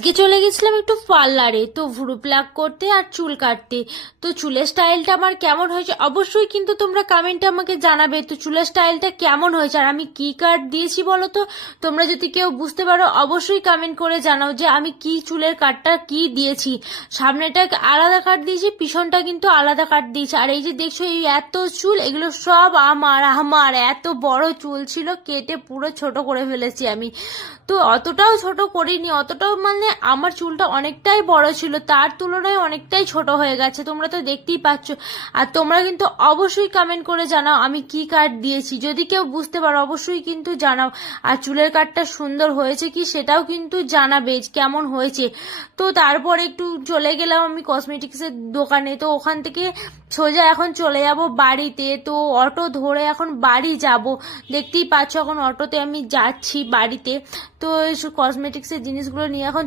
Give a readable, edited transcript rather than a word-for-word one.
আজকে চলে গেছিলাম একটু পার্লারে, তো ভ্রু প্লাক করতে আর চুল কাটতে। তো চুলের স্টাইলটা আমার কেমন হয়েছে অবশ্যই কিন্তু তোমরা কমেন্টে আমাকে জানাবে। তো চুলের স্টাইলটা কেমন হয়েছে আর আমি কি কাট দিয়েছি বলো তো। তোমরা যদি কেউ বুঝতে পারো অবশ্যই কমেন্ট করে জানাও যে আমি কি চুলের কাটটা কি দিয়েছি। সামনেটা আলাদা কাট দিয়েছি, পিছনটা কিন্তু আলাদা কাট দিয়েছি। আর এই যে দেখছো এই এত চুল, এগুলো সব আমার আমার এত বড় চুল ছিল, কেটে পুরো ছোট করে ফেলেছি আমি। তো অতটাও ছোট করিনি, অতটাও মানে আমার চুলটা অনেকটাই বড় ছিল, তার তুলনায় অনেকটাই ছোট হয়ে গেছে, তোমরা তো দেখতেই পাচ্ছ। আর তোমরা কিন্তু অবশ্যই কমেন্ট করে জানাও আমি কি কাট দিয়েছি, যদি কেউ বুঝতে পারো অবশ্যই কিন্তু জানাও। আর চুলের কাটটা সুন্দর হয়েছে কি সেটাও কিন্তু জানাবে কেমন হয়েছে। তো তারপরে একটু চলে গেলাম আমি কসমেটিক্সের দোকানে, তো ওখান থেকে সোজা এখন চলে যাব বাড়িতে। তো অটো ধরে এখন বাড়ি যাব, দেখতেই পাচ্ছ এখন অটোতে আমি যাচ্ছি বাড়িতে। তো এই কসমেটিক্সের জিনিসগুলো নিয়ে এখন